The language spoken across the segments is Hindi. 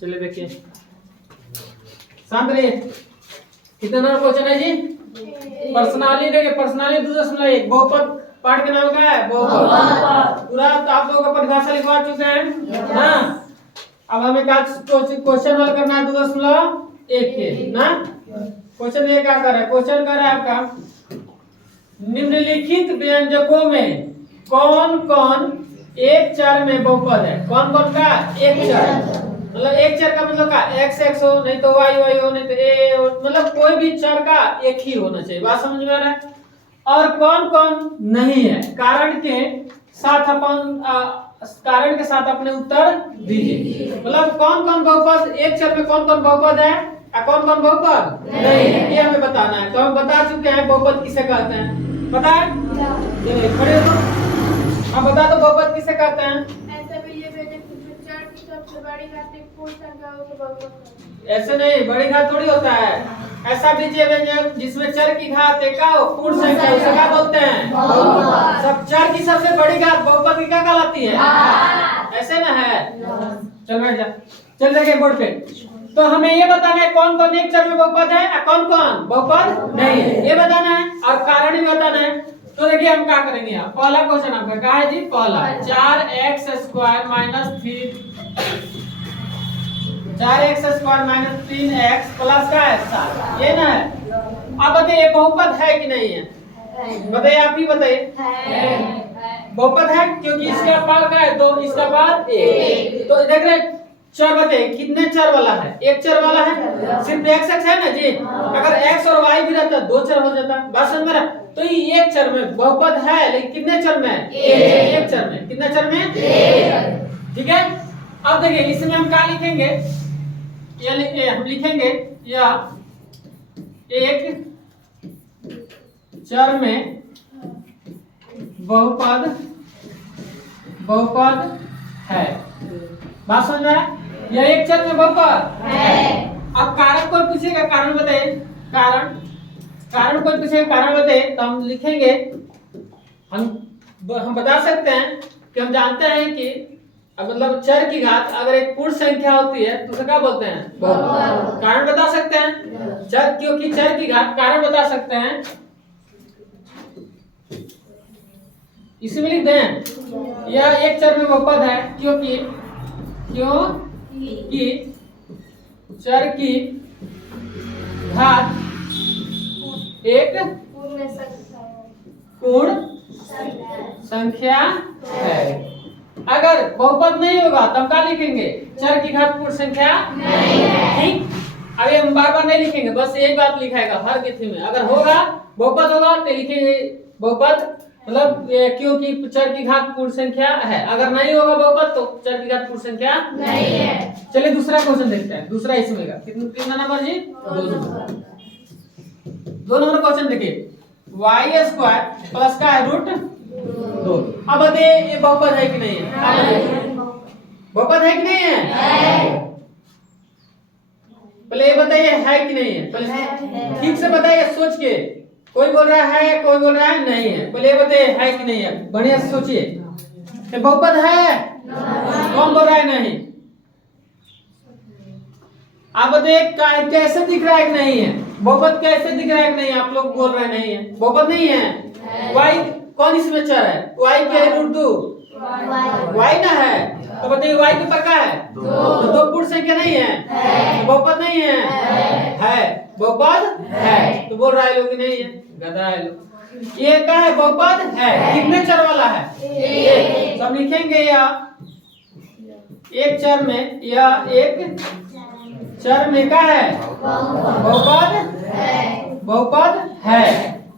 चलिए देखिए शांत रहिए। कितना नंबर क्वेश्चन है जी? पर्सनाली देखिए, पर्सनाली 2.1 बहुपद पाठ का नाम क्या है? बहुपद। पूरा तो आप लोगों का परिभाषा लिखवा चुके हैं ना। अब हमें क्वेश्चन हल करना है 2.1 के ना। क्वेश्चन ये क्या कर रहा है? क्वेश्चन कर रहा है आपका निम्नलिखित व्यंजकों में कौन कौन एक चर में बहुपद है? कौन कौन का एक चर? मतलब एक चर का मतलब का x x हो, नहीं तो y y हो, नहीं तो a हो, मतलब कोई भी चर का एक ही होना चाहिए। बात समझ में आ रहा है? और कौन कौन नहीं है कारण के साथ अपने उत्तर दीजिए। मतलब कौन कौन बहुपद एक चर में कौन कौन बहुपद है और कौन कौन बहुपद नहीं है, ये हमें बताना है। तो हम बता चुके हैं बहुपद किसे कहते हैं, पता है? चलिए खड़े हो तो अब बता दो बहुपद किसे कहते हैं। ऐसे नहीं, बड़ी घात थोड़ी होता है। ऐसा बीजीय व्यंजक जिसमें चर की घात एक हो, पूर्ण संख्या, उसे क्या बोलते हैं? बहुपद। सब चर की सबसे बड़ी घात बहुपद की क्या कहलाती है? ऐसे ना है। चल बैठ जा, चल देखिए बोर्ड पे। तो हमें ये बताना है कौन कौन एक चर में बहुपद है और कौन कौन बहुपद नहीं है, ये बताना है और कारण भी बताना है। तो देखिए हम क्या करेंगे यहाँ। पहला क्वेश्चन आपका क्या है जी? पहला 4x² - 3x प्लस का है 7, ये ना है। अब बताइए बहुपद है कि नहीं है? बताइए, आप ही बताइए। बहुपद है क्योंकि इसका पार का है 2, इसका पार 1। तो देख रहे चर बताइए कितने चर वाला है? एक चर वाला है, सिर्फ x x है ना जी। अगर x और y भी रहता दो चर हो जाता। बात समझ में आ रहा? तो ये एक चर में बहुपद है, लेकिन कितने चर में? एक चर में। कितने चर में? ठीक है। अब देखिए इसमें हम क्या लिखेंगे? हम लिखेंगे या एक चर में बहुपद है। बात समझ में आया? यह एक चर में बहुपद है। अब कारण कोई पूछेगा, कारण बताइए। कारण कोई पूछेगा, कारण बताइए। तो हम लिखेंगे, हम बता सकते हैं कि हम जानते हैं कि मतलब चर की घात अगर एक पूर्ण संख्या होती है तो उसे क्या बोलते हैं? बहुपद। कारण बता सकते हैं चर, क्योंकि चर की घात कारण बता सकते हैं। इसमें लिख दें यह एक चर में बहुपद है क्योंकि चर की घात एक पूर्ण संख्या है। अगर बहुपद नहीं होगा तब क्या लिखेंगे? चर की घात पूर्ण संख्या नहीं है। ठीक, अभी हम बार बार नहीं लिखेंगे, बस एक बात लिखाएगा हर तिथि में। अगर होगा बहुपद होगा तो लिखेंगे बहुपद, मतलब क्योंकि चर की घात पूर्ण संख्या है। अगर नहीं होगा बहुपद तो चर की घात पूर्ण संख्या नहीं है। चलिए दूसरा क्वेश्चन देखते हैं। दूसरा इसमें का कितना नंबर जी? 2 नंबर क्वेश्चन देखिए। y² प्लस का है √2। अब बताइए ये बहुपद है कि नहीं है? बहुपद है कि नहीं है? पहले ये बताइए है कि नहीं है? पहले ठीक से बताइए सोच के। कोई बोल रहा है, कोई बोल रहा है नहीं है। पहले ये बताइए है कि नहीं है, बढ़िया से सोचिए। ये बहुपद है? कौन बोल रहा है नहीं? आप बताइए कैसे दिख रहा है कि नहीं है? बहुपद कैसे दिख रहा है कि नहीं? आप लोग बोल रहे नहीं है, बहुपद नहीं है। y कौन इसमें चर है? y क्या है? √2 y ना है। तो बताइए y के ऊपर क्या है? तो दो पूर्ण संख्या नहीं है, बहुपद नहीं है बहुपद है। तो बोल रहा है लोग नहीं है, गधा है लोग। ये क्या है? बहुपद है। कितने चर वाला है? एक। तो हम लिखेंगे या एक चर में, या एक चर में क्या है? बहुपद है।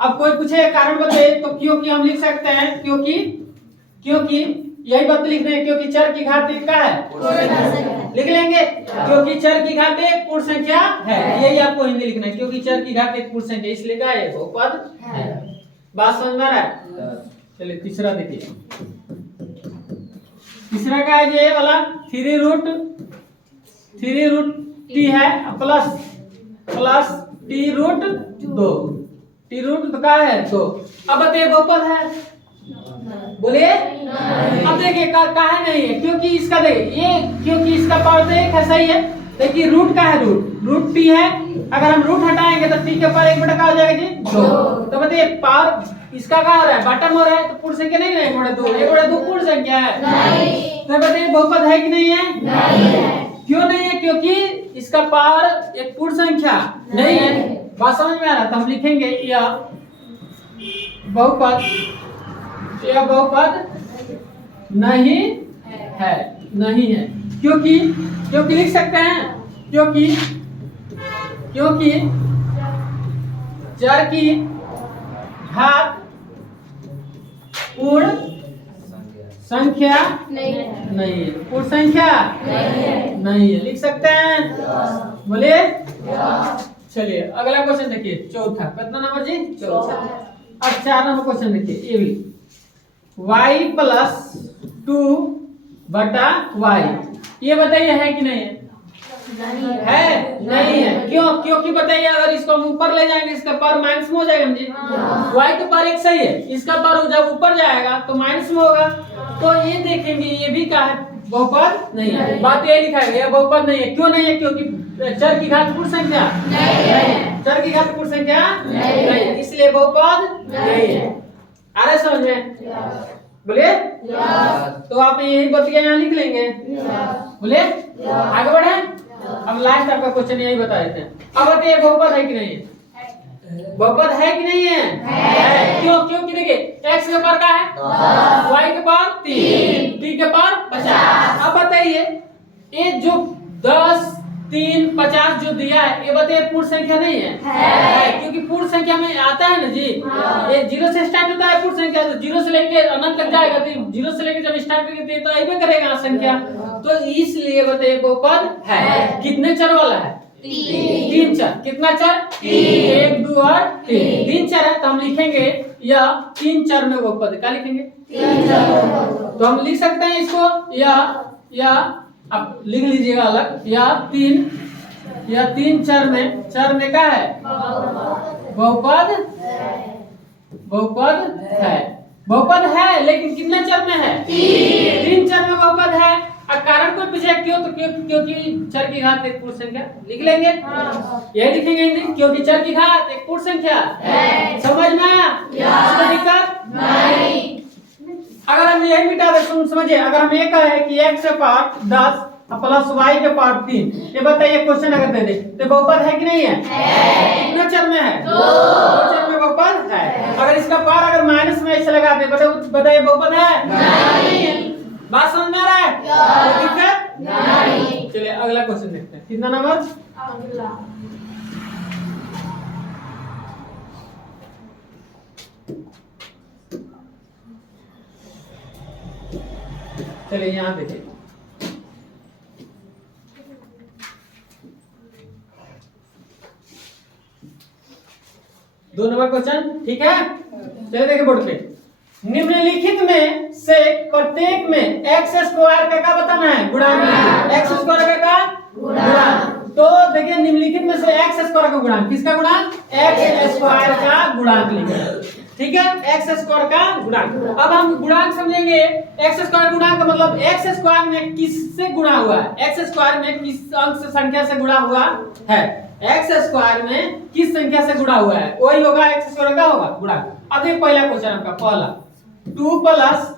अब कोई पूछे कारण बताइए, तो क्योंकि हम लिख सकते हैं क्योंकि यही बात लिख रहे हैं, क्योंकि चर की घात एक का है, लिख लेंगे क्योंकि चर की घात एक पूर्ण संख्या है। यही आपको हिंदी लिखना है, क्योंकि चर की घात एक पूर्ण संख्या, इसलिए क्या है? बहुपद है। बात समझ में आ रहा है? चलिए तीसरा देखिए। तीसरा क्या है? ये वाला 3√t है प्लस t√2 का है 2। अब बताइए बहुपद है? बोलिए अब देखिए काहे नहीं है, क्योंकि इसका देखिए ये, क्योंकि इसका पावर तो एक है, सही है। देखिए रूट का है, रूट टी है, अगर हम रूट हटाएंगे तो टी के ऊपर 1 बटा क्या हो जाएगा जी 2। तो बताइए पावर इसका क्या हो रहा है, बॉटम हो रहा है, तो पूर्ण संख्या नहीं है 1 बटा 2, 1 बटा 2 पूर्ण संख्या है नहीं। तो बताइए बहुपद है कि नहीं है? नहीं है। क्यों नहीं है? क्योंकि इसका पावर एक पूर्ण संख्या नहीं है। बात समझ में आ रहा है? तो हम लिखेंगे यह बहुपद नहीं है, नहीं है। क्योंकि लिख सकते हैं, क्योंकि चर की घात पूर्ण संख्या नहीं है, पूर्ण संख्या नहीं है। लिख सकते हैं? बोलिए। चलिए अगला क्वेश्चन देखिए, चौथा। कितना नंबर जी? चौथा। अब 4 नंबर क्वेश्चन देखिए, ये भी y प्लस 2 बटा y, ये बताइए है कि नहीं है? नहीं है। क्यों? क्योंकि बताइए अगर इसको हम ऊपर ले जाएंगे इसका पावर माइनस में हो जाएगा जी। y के पावर 1 सही है, इसका पावर जब ऊपर जाएगा तो माइनस में होगा। तो ये देखेंगे ये भी क्या है, बहुपद नहीं है। बात ये लिखा है, यह बहुपद नहीं है। क्यों नहीं है? क्योंकि चर की घात पूर्ण संख्या नहीं है, चर की घात पूर्ण संख्या नहीं है, इसलिए बहुपद नहीं है। आ रहा है समझ में? बोलिए। तो आप यही बतिया यहाँ लिख लेंगे। बोलिए आगे बढ़े। अब लास्ट आपका क्वेश्चन यही बता देते हैं। अब बताइए बहुपद है कि नहीं है? बहुपद है कि नहीं है? है। क्यों? क्योंकि देखिए x के पावर क्या है, y के पावर 3, t के पावर 50। अब बताइए ये जो 10, 3, 50 जो दिया है, ये बताइए पूर्ण संख्या नहीं है? क्योंकि पूर्ण संख्या में आता है ना जी, ये 0 से स्टार्ट होता है पूर्ण संख्या, तो 0 से लेके अनंत तक जाएगा, तो 0 से लेके जब स्टार्ट करेंगे तो आइबे करेगा संख्या, तो इसलिए बताइए बहुपद है। कितने चर वाला है? 3 चर। कितना चर? 1, 2 और 3 चर है, तो हम लिखेंगे यह 3 चर में बहुपद। क्या लिखेंगे? 3 चर। तो हम लिख सकते हैं इसको या आप लिख लीजिएगा अलग, या 3 चर में क्या है? बहुपद है। बहुपद है, लेकिन कितना चर में है? 3 चर में बहुपद है। और कारण कोई पूछे क्यों, तो क्योंकि चर की घात एक पूर्ण संख्या। लिख लेंगे, यही लिखेंगे हिंदी, क्योंकि चर की घात एक पूर्ण संख्या है। समझ में आया? दिक्कत नहीं। अगर हम यही मिटा दे, समझिए, अगर हम ये कहे कि x के पावर 10 प्लस y के पावर 3, ये बताइए क्वेश्चन अगर दे दे तो बहुपद है कि नहीं है? कितना चर में है? 2 चर में बहुपद है। अगर इसका पावर अगर माइनस में ऐसे लगा दे, बताइए बहुपद है? नहीं। बात समझ में आ रहा है? कोई दिक्कत नहीं। चलिए अगला क्वेश्चन देखते हैं। कितना नंबर? अगला। चलिए यहाँ देखिए, दो नंबर क्वेश्चन, ठीक है? चलिए देखिए बोर्ड पे, निम्नलिखित में से प्रत्येक में x स्क्वायर का क्या बताना है? गुणांक। x स्क्वायर का गुणांक। तो देखिए निम्नलिखित में से x स्क्वायर का गुणांक, किसका गुणांक? x स्क्वायर का गुणांक लिखेंगे, ठीक है? x स्क्वायर का गुणांक। अब हम गुणांक समझेंगे। x स्क्वायर गुणांक का मतलब x स्क्वायर में किससे गुणा हुआ है? x स्क्वायर में किस अंक संख्या से गुणा हुआ है? x स्क्वायर में किस संख्या से गुणा हुआ है, वही होगा x स्क्वायर का होगा गुणांक। अब ये पहला क्वेश्चन आपका, पहला 2 plus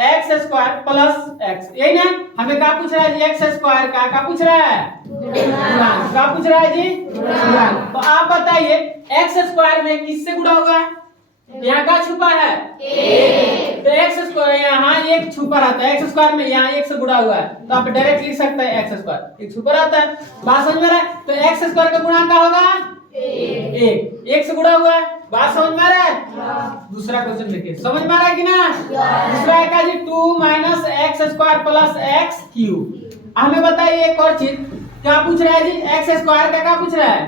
x square plus x, यही ना? हमें क्या पूछ रहा है जी? x स्क्वायर का क्या पूछ रहा है? गुणांक। क्या पूछ रहा है जी? गुणांक। तो आप बताइए x स्क्वायर में किससे गुणा हुआ है? यहाँ का छुपा है? तो x स्क्वायर यहाँ एक छुपा रहता है, x स्क्वायर में यहाँ 1 से गुणा हुआ है, तो आप डायरेक्ट लिख सकते हैं x स्क्वायर, एक छुपा रहता है। बात समझ में आ रहा है? तो x स्क्वायर का गुणांक क्या होगा? 1 से गुणा हुआ है। बात समझ में आ रहा है? दूसरा क्वेश्चन देखिए, समझ में आ रहा है कि ना? दूसरा है का जी 2 minus x square plus x cube. हमें बताइए एक और चीज, क्या पूछ रहा है जी? x स्क्वायर का क्या पूछ रहा है?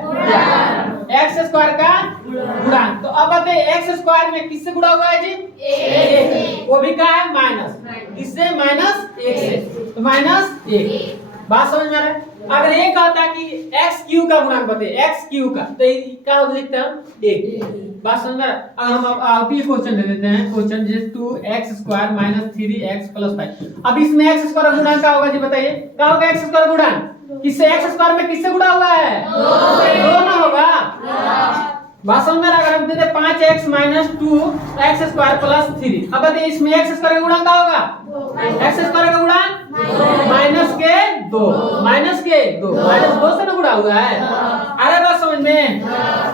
x स्क्वायर का गुणांक। तो अब बताइए x स्क्वायर में किससे गुणा हुआ है जी? 1, वो भी क्या है? माइनस, किससे? -1 से, तो -1। बात समझ में आ रहा है? अगर ये कहता कि x क्यू का गुणांक बताइए, x क्यू का, तो क्या लिखते हैं? 1। बात समझ में? अगर हम अब ये क्वेश्चन दे देते हैं, क्वेश्चन जैसे 2x² - 3x + 5। अब इसमें x² गुणा क्या होगा जी बताइए? क्या होगा x² गुणा? किससे x² में किससे गुणा हुआ है? 2 ना होगा। बात समझ में? अगर हम देते 5x - 2x² + 3, अब बताइए इसमें x² का गुणा क्या होगा? x² का गुणा -2 से ना गुणा हुआ है। अरे बात समझ में?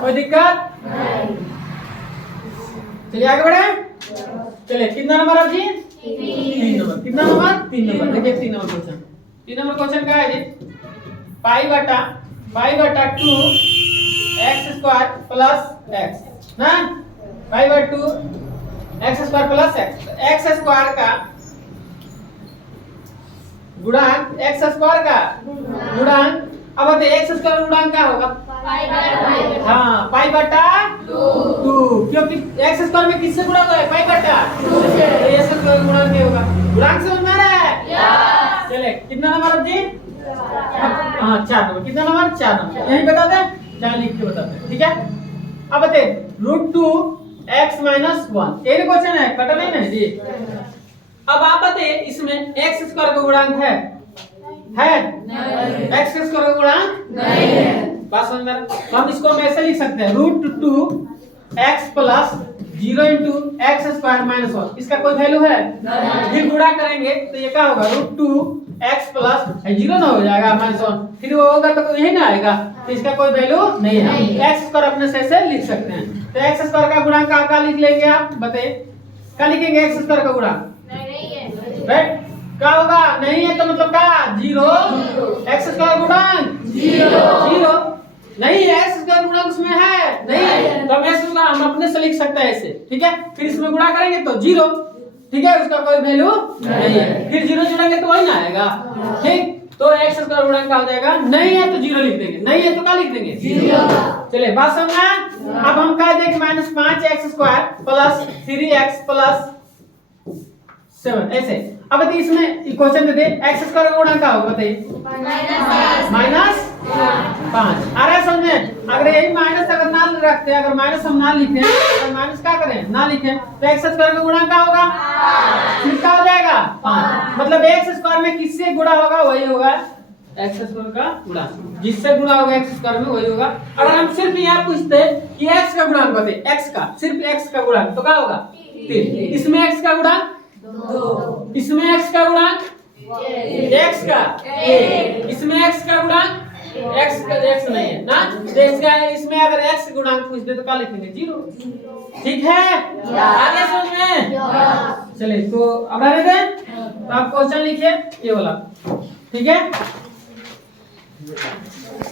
कोई दिक्कत? चलिए आगे बढ़े। चलिए कितना नंबर अब जी? 3 नंबर। कितना नंबर? 3 नंबर। देखिए 3 नंबर क्वेश्चन। 3 नंबर क्वेश्चन क्या है जी? पाई बटा 2 x² + x ना, पाई बटा 2 x² + x, x² का गुणांक, x² का गुणांक। अब बताइए x² का गुणांक क्या होगा? हाँ, पाई बटा 2, क्योंकि x² में किससे गुणा हुआ है? पाई बटा 2 से। तो ये x² का गुणांक क्या होगा? गुणांक समझ में आ रहा है? चले कितना नंबर अब जी? हाँ 4 नंबर। कितना नंबर? 4 नंबर। यही बता दें, क्या लिख के बताते हैं, ठीक है? अब बताइए √2x - 1, ये क्वेश्चन है, कटा नहीं ना जी। अब आप बताइए इसमें x² का गुणांक है नहीं। x² का गुणांक नहीं है। बात समझ में? हम इसको हम ऐसे लिख सकते हैं √2x + 0 × x² - 1। इसका कोई वैल्यू है नहीं। फिर गुणा करेंगे तो ये क्या होगा? √2x + 0 ना हो जाएगा -1, फिर वो होगा तो यही ना आएगा, तो इसका कोई वैल्यू नहीं है। x² अपने से ऐसे लिख सकते हैं। तो x² का गुणांक क्या लिख लेंगे आप बताइए? क्या लिखेंगे x² का गुणांक? राइट, क्या होगा? नहीं है तो मतलब क्या? 0। x² गुणांक 0 नहीं है। x² गुणांक उसमें है नहीं, तो हम अपने से लिख सकते हैं ऐसे, ठीक है? फिर इसमें गुणा करेंगे तो 0, ठीक है? उसका कोई वैल्यू नहीं है। फिर 0 जोड़ेंगे तो वही ना आएगा, ठीक? तो x² गुणांक क्या हो जाएगा? नहीं है तो 0 लिख देंगे, नहीं है तो क्या लिख देंगे? 0। चलिए बात समझना। अब हम क्या देंगे? -5x² + 3x + 7 ऐसे। अब बताइए इसमें इक्वेशन दे दे, x² का गुणांक क्या होगा बताइए? -5। आ रहा है समझ में? अगर यही माइनस अगर ना रखते, अगर माइनस हम ना लिखें, अगर माइनस क्या करें? ना लिखें, तो x² का गुणांक क्या होगा? फिर क्या हो जाएगा? 5। मतलब x² में किससे गुणा होगा? वही होगा x² का गुणांक, जिससे गुणा होगा x² में वही होगा। अगर हम सिर्फ यहाँ पूछते कि x का गुणांक बताइए, x का सिर्फ x का गुणांक, तो क्या होगा? 3। इसमें x का गुणांक 2, इसमें x का गुणांक x का 1, इसमें x का गुणांक x का x नहीं है ना, तो x का इसमें अगर x गुणांक पूछ दे तो क्या लिखेंगे? 0। ठीक है? आगे समझ में? चलिए तो अब रहने दें, तो आप क्वेश्चन लिखिए ये वाला, ठीक है?